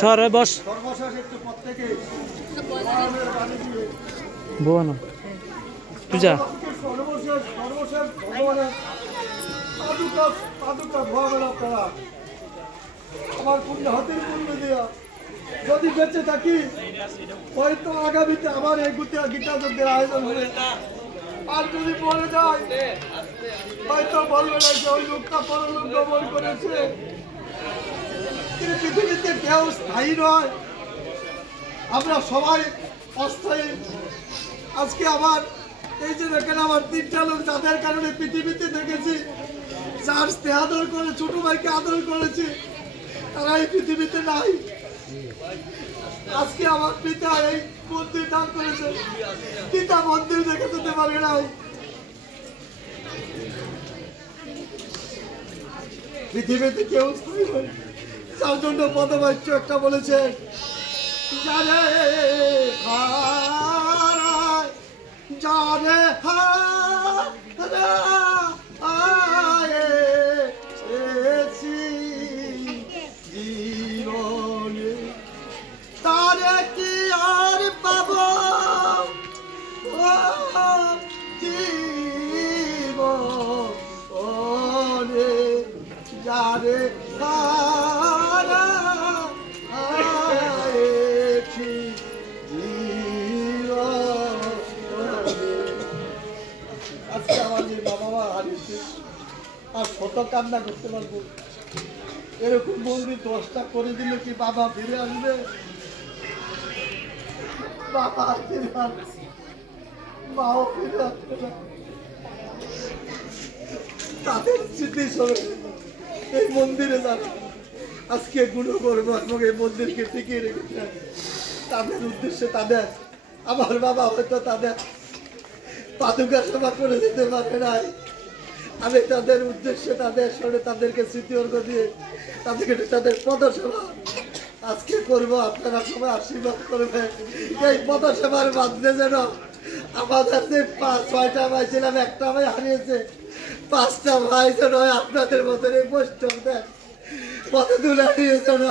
শহরে বস বোনো পূজা আমার পুণ্য হাতের পুণ্য দেওয়া যদি বেঁচে থাকি হয়তো আগামীতে আমার এই গীতা যুদ্ধের আয়োজন হবে। আর যদি মরে যায় হয়তো বলবে না যে ওই লোকটা পরলোক গমন করেছে। কিন্তু পৃথিবীতে কেউ স্থায়ী নয়, আমরা সবাই অস্থায়ী। আজকে আমার এই যে দেখেন আমার তিনটা লোক যাদের কারণে পৃথিবীতে দেখেছি, যার স্নেহ আদর করে ছোট ভাইকে আদর করেছি, তারা এই পৃথিবীতে নাই। আজকে আমার পিতা এই মন্দির দান করেছে, পিতা মন্দির দেখে যেতে পারে নাই। পৃথিবীতে কেউ স্থায়ী নয়, যার জন্য পদবাচ্য একটা বলেছে, যারে হারায় যারে হারায়েছি জীবনে তারে কি আর পাব জীবনে যারে হারায়েছি আজকে আমার যে বাবা মা হারিয়েছে আর কত কান্না করতে পারবো। এরকম মন্দির 10টা করে দিলে কি বাবা ফিরে আসবে? বাবা ফিরে আসবে, মাও ফিরে আসবে না। তাদের স্মৃতি স্মরণে এই মন্দিরে যাবে, আজকে গুরু করবো এবং এই মন্দিরকে টিকিয়ে রেখেছে তাদের উদ্দেশ্যে। তাদের আমার বাবা হয়তো তাদের পাদুকা সেবা করে দিতে পারে নাই, আমি তাদের উদ্দেশ্যে তাদের সরে তাদেরকে স্মৃতিবর্গ দিয়ে তাদেরকে তাদের পদসেবা আজকে করবো। আপনারা সবাই আশীর্বাদ করবেন এই পদসেবার মাধ্যমে যেন আমাদের যে 6টা ভাই ছিলাম, একটা ভাই হারিয়েছে, 5টা ভাই যেন আপনাদের মতন এই বৈষ্ণব দেন পথে তুলে নিয়ে যেন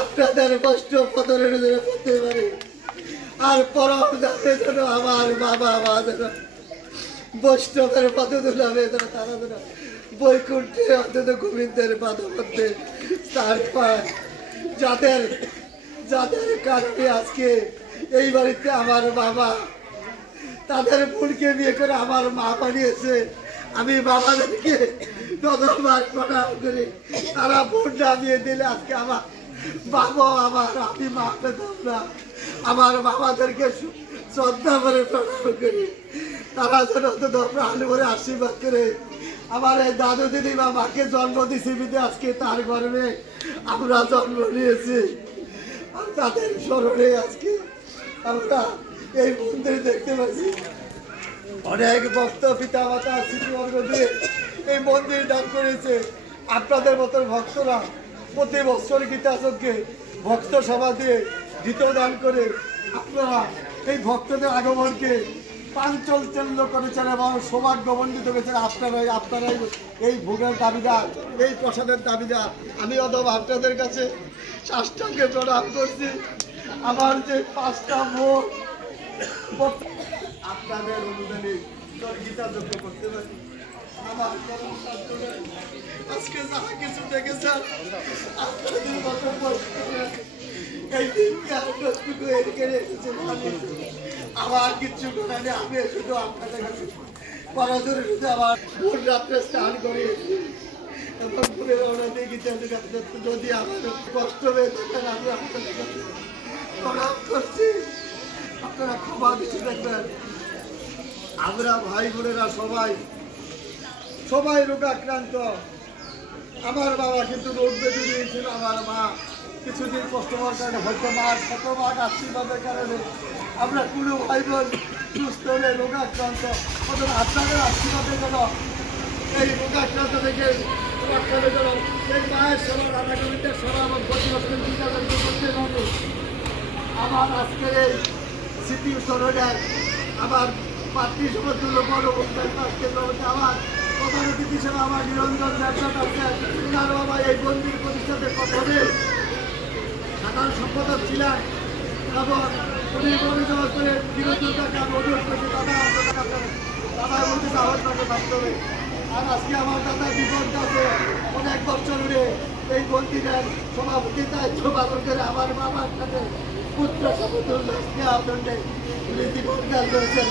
আপনাদের বৈষ্ণব পথে পড়তে পারে। আর পরম যাতে যেন আমার বাবা মা যেন বৈষ্ণবের পথে তুলাবে, তারা যেন বৈকুণ্ঠে অন্তত গোবিন্দের পাদপথে স্থান পায়। যাদের যাদের কারণে আজকে এই বাড়িতে আমার বাবা তাদের বোনকে বিয়ে করে আমার মা বানিয়েছে, আমি বাবাদেরকে ধন্যবাদ প্রণাম করি। তারা বোনটা বিয়ে দিলে আজকে আমার বাবা আমার আমি মা পেতাম না। আমার বাবাদেরকে শ্রদ্ধা করে প্রণাম করি, তারা যেন অন্তত প্রাণ করে আশীর্বাদ করে আমার এই দাদু দিদিমা মাকে জন্ম দিছি বিধে আজকে তার গর্ভে আমরা জন্ম নিয়েছি। আর তাদের স্মরণে আজকে আমরা এই মন্দির দেখতে পাচ্ছি। অনেক ভক্ত পিতা মাতা স্মৃতিবর্গ দিয়ে এই মন্দির দান করেছে। আপনাদের মতো ভক্তরা প্রতি বছর গীতাচককে ভক্ত সভা দিয়ে গীত দান করে আপনারা এই ভক্তদের আগমনকে পাঞ্চলচল্য করেছেন এবং সৌভাগ্যমণ্ডিত করেছেন। আপনারাই এই ভোগের দাবিদার, এই প্রসাদের দাবিদার। আমি অদব আপনাদের কাছে সাষ্টাঙ্গে প্রণাম করছি। আমার যে 5টা মুখ আপনাদের অনুদানে গীতাযজ্ঞ করতে পারি। আমার আজকে যারা কিছু দেখেছেন আপনাদের মতো এই দিনকে আমার কিচ্ছু করে নেই। আমি শুধু আপনাদের কাছে পরাজরে শুধু আমার ভোর রাত্রে স্নান করিয়েছি এবং ঘুরে রওনা দিয়ে যদি আমার কষ্ট হয়ে থাকেন আমি আপনাদের কাছে প্রণাম করছি। আপনারা ক্ষমা কিছু দেখবেন। আমরা ভাই বোনেরা সবাই রোগাক্রান্ত। আমার বাবা কিন্তু রোগ বেঁধে দিয়েছিল। আমার মা কিছুদিন কষ্ট হওয়ার কারণে হয়তো মার শতভাগ আশীর্বাদের কারণে আমরা কোনো ভাই বোন সুস্থ হলে রোগাক্রান্ত। অথবা আপনাদের আশীর্বাদের জন্য এই রোগাক্রান্ত থেকে রক্ষার জন্য এই মায়ের সেবা রান্না কমিটির সেবা এবং প্রতিবছর করতে হবে। আমার আজকের এই স্মৃতি স্মরণে আমার পার্টি সমতুল্য বড় আমার প্রধান অতিথি হিসেবে আমার নিরঞ্জন ব্যবসা করছেন। ওনার বাবা এই মন্দির প্রতিষ্ঠানের প্রথমে সাধারণ সম্পাদক ছিলেন এবং উনি পরিচালনা করে বিরোধী টাকা অনুরোধ করেছে দাদা বলতে সাহস তাকে থাকতে হবে। আর আজকে আমার দাদা বিপদ আছে অনেক বছর ধরে এই মন্দিরের সভাপতি দায়িত্ব পালন করে আমার বাবার সাথে পুত্র সমতুল্য আপনাদের জীবন কাল করেছেন।